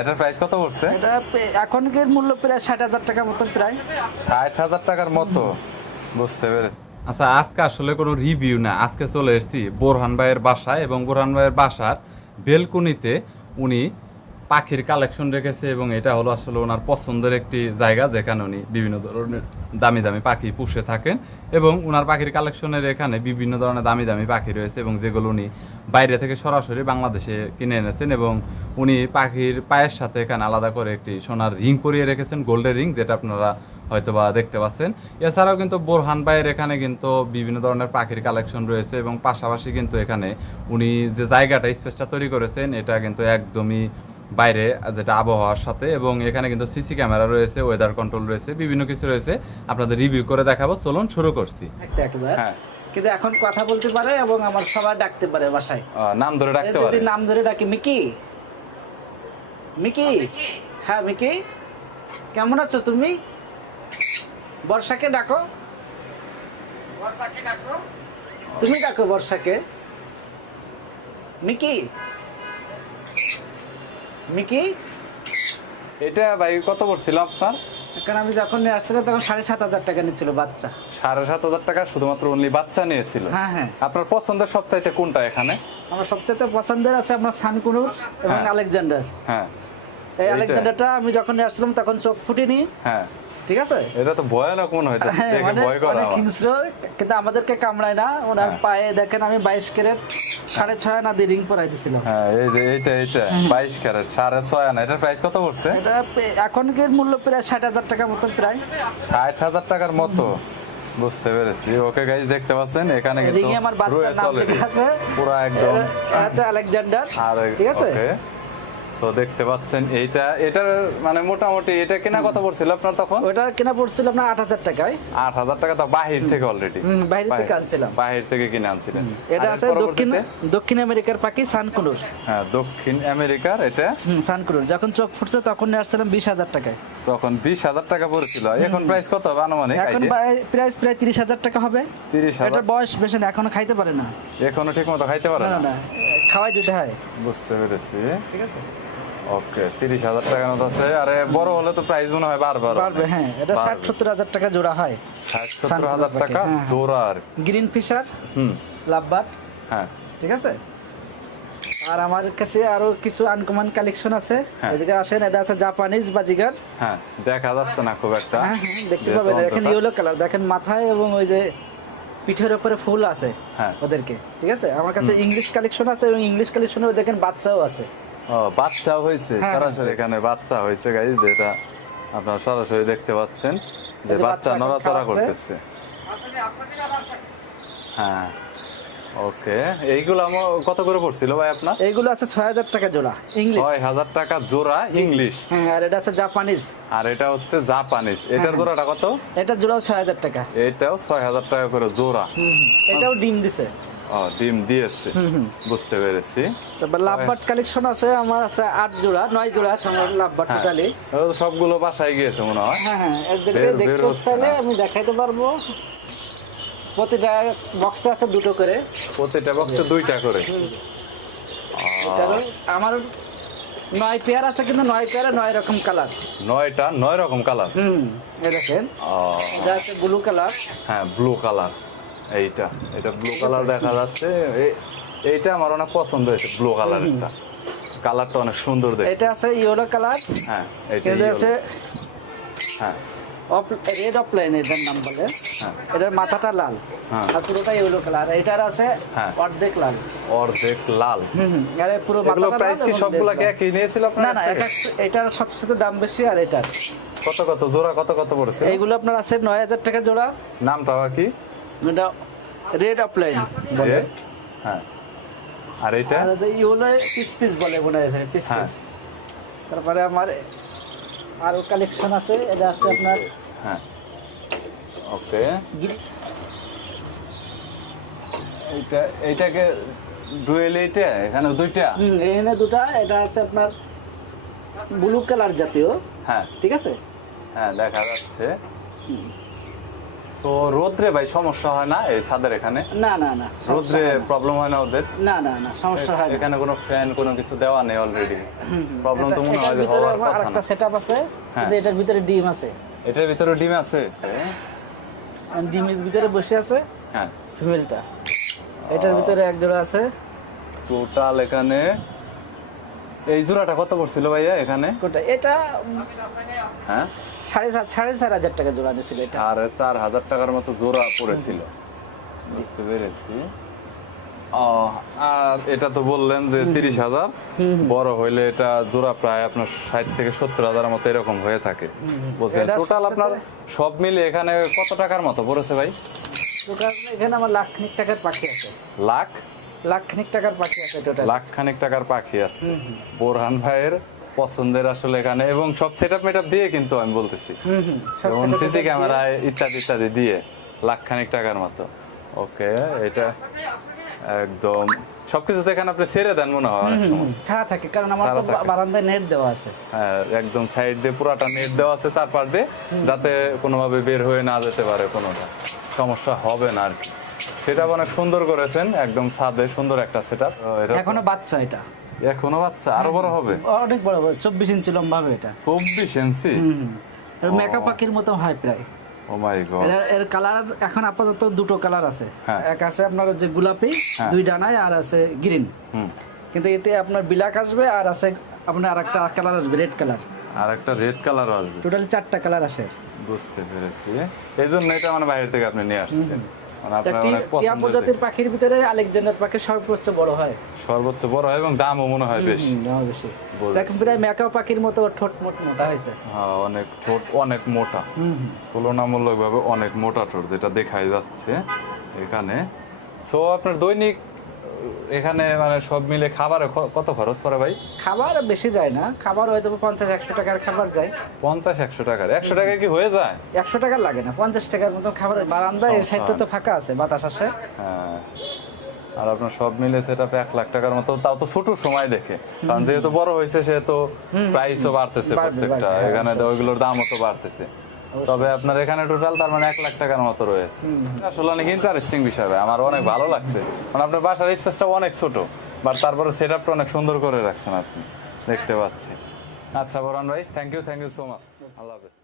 এটার প্রাইস কত পড়ছে? এটা এখনকার মূল্য প্রায় ষাট হাজার টাকার মতো প্রায়। ষাট হাজার টাকার মতো? বুঝতে পেরেছি আচ্ছা আজকে আসলে কোনো রিভিউ না। আজকে চলে এসেছি বোরহান ভাইয়ের বাসায় এবং বোরহান ভাইয়ের বাসার বেলকুনিতে উনি পাখির কালেকশন রেখেছে এবং এটা হলো আসলে ওনার পছন্দের একটি জায়গা যেখানে উনি বিভিন্ন ধরনের দামি দামি পাখি পুষে থাকেন এবং ওনার পাখির কালেকশনের এখানে বিভিন্ন ধরনের দামি দামি পাখি রয়েছে এবং যেগুলো উনি বাইরে থেকে সরাসরি বাংলাদেশে কিনে এনেছেন এবং উনি পাখির পায়ের সাথে এখানে আলাদা করে একটি সোনার রিং পরিয়ে রেখেছেন, গোল্ডের রিং, যেটা আপনারা হয়তোবা দেখতে পাচ্ছেন। এছাড়াও কিন্তু বোরহান ভাইয়ের এখানে কিন্তু বিভিন্ন ধরনের পাখির কালেকশন রয়েছে এবং পাশাপাশি কিন্তু এখানে উনি যে জায়গাটা স্পেসটা তৈরি করেছেন, এটা কিন্তু একদমই বাইরে যেটা আবহাওয়ার সাথে এবং এখানে কিন্তু সিসি ক্যামেরা রয়েছে ওয়েদার কন্ট্রোল রয়েছে বিভিন্ন কিছু রয়েছে। আপনাদের রিভিউ করে দেখাবো। চলুন শুরু করছি। হ্যাঁ। কিন্তু এখন কথা বলতে পারে এবং আমার সবাই ডাকতে পারে বাসায়। নাম ধরে যদি পারে। নাম ধরে ডাকি মিকি? মিকি? হ্যাঁ মিকি? কেমন আছো তুমি? বর্ষাকে ডাকো। তুমি ডাকো বর্ষাকে। মিকি? মিকি এটা ভাই কত পড়ছিল আপনার? কারণ আমি যখন নিয়ে আসছিলাম তখন সাড়ে সাত হাজার টাকা নিচ্ছিল বাচ্চা। সাড়ে সাত হাজার টাকা শুধুমাত্র অনলি বাচ্চা নিয়েছিল? হ্যাঁ হ্যাঁ। আপনার পছন্দের সবচাইতে কোনটা এখানে? আমার সবচাইতে পছন্দের আছে আপনার সানকুনুর এবং হ্যাঁ। আলেকজান্ডার। হ্যাঁ। এই? আলেকজান্ডারটা আমি যখন নিয়ে আসছিলাম তখন চোখ ফুটিনি। হ্যাঁ। ঠিক আছে? এটা তো ভয়ানক মনে হইতো হ্যাঁ, দেখে মানে ভয় করা অনেক হিংস্র কিন্তু আমাদেরকে কামড়ায় না। ওনার হ্যাঁ। পায়ে দেখেন আমি বাইশ ক্যারেট সাড়ে ছয় না দিয়ে রিং পরাই দিছিলাম। হ্যাঁ এই যে এইটা এইটা বাইশ ক্যারেট সাড়ে ছয় আনা এটার প্রাইস কত পড়ছে? এটা এখনকার মূল্য প্রায় ষাট হাজার টাকার মতন প্রায়। ষাট হাজার টাকার মতো। বুঝতে পেরেছি। ওকে গাইজ দেখতে পাচ্ছেন এখানে কিন্তু আমার বাচ্চার নাম লেখা আছে। পুরো একদম এটা হচ্ছে আলেকজান্ডার ঠিক আছে? সো দেখতে পাচ্ছেন এইটা এটার মানে মোটামুটি এটা কেনা কত পড়ছিল আপনার তখন? ওটা কেনা পড়ছিল আপনার আট হাজার টাকায়। আট হাজার টাকা তো বাহির থেকে অলরেডি বাইরে থেকে আনছিলাম। বাহির থেকে কিনে আনছিলেন। এটা আছে দক্ষিণ দক্ষিণ আমেরিকার পাখি সানকুনুর হ্যাঁ দক্ষিণ আমেরিকার এটা? সানকুনুর যখন চোখ ফুটছে তখন নিয়ে আসছিলাম বিশ হাজার টাকায়। তখন বিশ হাজার টাকা পড়ছিল। এখন প্রাইস কত হবে আনুমানিক? এখন প্রাইস প্রায় তিরিশ হাজার টাকা হবে। তিরিশ হাজার। এটার বয়স বেশি না এখনও খাইতে পারে না। এখনও ঠিক মতো খাইতে পারে না না খাওয়াই দিতে হয়। বুঝতে পেরেছি। ঠিক আছে? ওকে তিরিশ হাজার টাকার মতো আছে। আরে বড় হলে তো প্রাইস মনে হয় বারবার পারবে হ্যাঁ এটা ষাট বাড়বে। সত্তর হাজার টাকা জোড়া হয়। ষাট সত্তর সানকুনো হাজার পাখি, টাকা হ্যাঁ, হ্যাঁ। জোড়া আর গ্রিন ফিশার হুম। লাভবার হ্যাঁ। ঠিক আছে? আর আমার কাছে আরও কিছু আনকমন কালেকশন আছে। হ্যাঁ। এদিকে আসেন এটা আছে জাপানিজ বাজিগার হ্যাঁ দেখা যাচ্ছে না খুব একটা। হ্যাঁ দেখতে পাবেন। দেখেন ইয়েলো কালার দেখেন মাথায় এবং ওই যে পিঠের উপরে ফুল আছে হ্যাঁ। ওদেরকে ঠিক আছে? আমার কাছে ইংলিশ কালেকশন আছে এবং ইংলিশ কালেকশনেও দেখেন বাচ্চাও আছে। বাচ্চা হয়েছে। হ্যাঁ, সরাসরি এখানে বাচ্চা হয়েছে গাইজ যেটা আপনারা সরাসরি দেখতে পাচ্ছেন যে বাচ্চা বাচ্চা নড়াচড়া করতেছে। হ্যাঁ। ওকে এইগুলো আমার কত করে পড়ছিল ভাই আপনার? এইগুলো আছে ছয় হাজার টাকা জোড়া ইংলিশ ছয় হাজার টাকা জোড়া ইংলিশ হ্যাঁ আর এটা আছে জাপানিজ আর এটা হচ্ছে জাপানিজ হ্যাঁ, এটার জোড়াটা কত? এটা জোড়াও ছয় হাজার টাকা। এটাও ছয় হাজার টাকা করে জোড়া। এটাও ডিম দিছে। ও ডিম দিয়েছে। বুঝতে পেরেছি। তারপর লাভবাট কালেকশন আছে আমার আছে আট জোড়া নয় জোড়া আছে আমার লাভবাট হ্যাঁ। টোটালি এগুলো সবগুলো বাসায় গিয়েছে মনে হয়। হ্যাঁ হ্যাঁ দেখতে চাইলে আমি দেখাইতে পারব। প্রতিটা বক্সে আছে দুটো করে। প্রতিটা বক্সে দুইটা করে। আমার নয় পেয়ার আছে কিন্তু নয় পেয়ারে নয় রকম কালার নয়টা নয় রকম কালার হুম দেখেন। এটা আছে ব্লু কালার হ্যাঁ ব্লু কালার এইটা এটা ব্লু কালার দেখা যাচ্ছে। এইটা আমার অনেক পছন্দ হয়েছে ব্লু কালারটা কালারটা অনেক সুন্দর দেখে এটা আছে ইয়েলো কালার হ্যাঁ এটা আছে হ্যাঁ। রেড অফলাইন এটার নাম বলে। এটার মাথাটা লাল। হ্যাঁ। আর পুরোটা ইয়েলো কালার এটার আছে হ্যাঁ। অর্ধেক লাল। অর্ধেক লাল। হুম হুম। পুরো মাথাটা প্রাইস কি সবগুলা একই নিয়েছিল আপনার না না এটার সবচেয়ে দাম বেশি আর এটার। কত কত? জোড়া কত কত পড়েছে? এইগুলো আপনার আছে নয় হাজার টাকা জোড়া। নামটা কি? এটা রেড অফলাইন বলে। হ্যাঁ। আর এইটা আর যে ইয়েলো পিস পিস বলে মনে আছে পিস। পিস তারপরে আমার আরও কালেকশন আছে। এটা আছে আপনার হ্যাঁ। ওকে। এইটা এইটাকে ডুয়েল এইটা? এখানে দুইটা? এখানে দুটা এটা আছে আপনার ব্লু কালার জাতীয়। হ্যাঁ। ঠিক আছে? হ্যাঁ দেখা যাচ্ছে। তো রোদ্রে ভাই সমস্যা হয় না এই ছাদের এখানে? না না না রোদ্রে প্রবলেম হয় না ওদের? না না না সমস্যা হয় এখানে কোনো ফ্যান কোনো কিছু দেওয়া নেই অলরেডি। প্রবলেম তো মনে হয় এটার যে হওয়ার কথা না। আরেকটা সেটআপ আছে। কিন্তু এটার ভিতরে ডিম আছে। এটার ভিতরে ডিম আছে? আর ডিমের ভিতরে বসে আছে। হ্যাঁ। ফিমেলটা। এটার ভিতরে এক জোড়া আছে। টোটাল এখানে এই জোড়াটা কত পড়ছিল ভাইয়া এখানে? এটা হ্যাঁ? সাড়ে সাত সাড়ে চার হাজার টাকা জোড়া দিয়েছিল এটা। সাড়ে চার হাজার টাকার মতো জোড়া পড়েছিল। বুঝতে পেরেছি। আর এটা তো বললেন যে তিরিশ হাজার। বড় হইলে এটা জোড়া প্রায় আপনার ষাট থেকে সত্তর হাজার মতো এরকম হয়ে থাকে। বলছেন টোটাল আপনার সব মিলে এখানে কত টাকার মতো পড়েছে ভাই? টোটাল এখানে আমার লাখ খানিক টাকার পাখি আছে। লাখ? লাখ খানিক টাকার পাখি আছে টোটাল লাখ খানিক টাকার পাখি আছে। বোরহান ভাইয়ের পছন্দের আসলে এখানে এবং সব সেট আপ মেটআপ দিয়ে কিন্তু আমি বলতেছি। যেমন সিসি ক্যামেরা ইত্যাদি ইত্যাদি দিয়ে লাখ খানিক টাকার মতো। ওকে এটা একদম। সবকিছু তো এখানে আপনি ছেড়ে দেন মনে হয় অনেক সময়। ছাড়া থাকে কারণ আমার তো বারান্দায় নেট দেওয়া আছে। হ্যাঁ একদম সাইড দিয়ে পুরাটা নেট দেওয়া আছে চারপাশ দিয়ে যাতে কোনোভাবে বের হয়ে না যেতে পারে কোনোটা। সমস্যা হবে না আর কি। সেটা অনেক সুন্দর করেছেন একদম ছাদে সুন্দর একটা সেট এখনও বাচ্চা এটা। এখনও বাচ্চা আরও বড় হবে? অনেক বড় বড় চব্বিশ ইঞ্চি লম্বা হবে এটা। চব্বিশ ইঞ্চি? মেকআপ পাখির মতো হয় প্রায়। ও মাই গড এর- এর কালার এখন আপাতত দুটো কালার আছে। হ্যাঁ। এক আছে আপনার যে গোলাপি দুই ডানায় আর আছে গ্রিন হুম। কিন্তু এতে আপনার বিলাক আসবে আর আছে আপনার আরেকটা কালার আসবে রেড কালার আর একটা রেড কালার আসবে। টোটাল চারটা কালার আসে। বুঝতে পেরেছি। এই জন্য এটা আমার বাইরে থেকে আপনি নিয়ে আসছেন। মানে টিয়া প্রজাতির পাখির ভিতরে আলেকজান্ডার পাখি সর্বোচ্চ বড় হয়। সর্বোচ্চ বড় হয় এবং দামও মনে হয় বেশি। দেখেন প্রায় পাখির মতো ঠোঁট মোট মোটা হয়েছে। হ্যাঁ অনেক ঠোঁট অনেক মোটা। তুলনামূলকভাবে অনেক মোটা ঠোঁট যেটা দেখাই যাচ্ছে এখানে। সো আপনার দৈনিক এখানে মানে সব মিলে খাবারে কত খরচ পড়ে ভাই? খাবার বেশি যায় না। খাবার হয়তো পঞ্চাশ একশো টাকার খাবার যায়। পঞ্চাশ একশো টাকার। একশো টাকা কি হয়ে যায়? একশো টাকার লাগে না। পঞ্চাশ টাকার মতো খাবার বারান্দা এই সাইডটা তো ফাঁকা আছে বাতাস আসে। হ্যাঁ। আর আপনার সব মিলে সেটা এক লাখ টাকার মতো। তাও তো ছোট সময় দেখে। কারণ যেহেতু বড় হয়েছে সেহেতু প্রাইসও বাড়তেছে প্রত্যেকটা। এখানে তো ওইগুলোর দামও তো বাড়তেছে। তবে আপনার এখানে টোটাল তার মানে এক লাখ টাকার মতো রয়েছে। আসলে অনেক ইন্টারেস্টিং বিষয় আমার অনেক ভালো লাগছে। মানে আপনার বাসার স্পেসটা অনেক ছোট বাট তারপরে সেট আপটা অনেক সুন্দর করে রাখছেন আপনি দেখতে পাচ্ছি। আচ্ছা বরান ভাই thank you thank you so much আল্লাহ হাফেজ।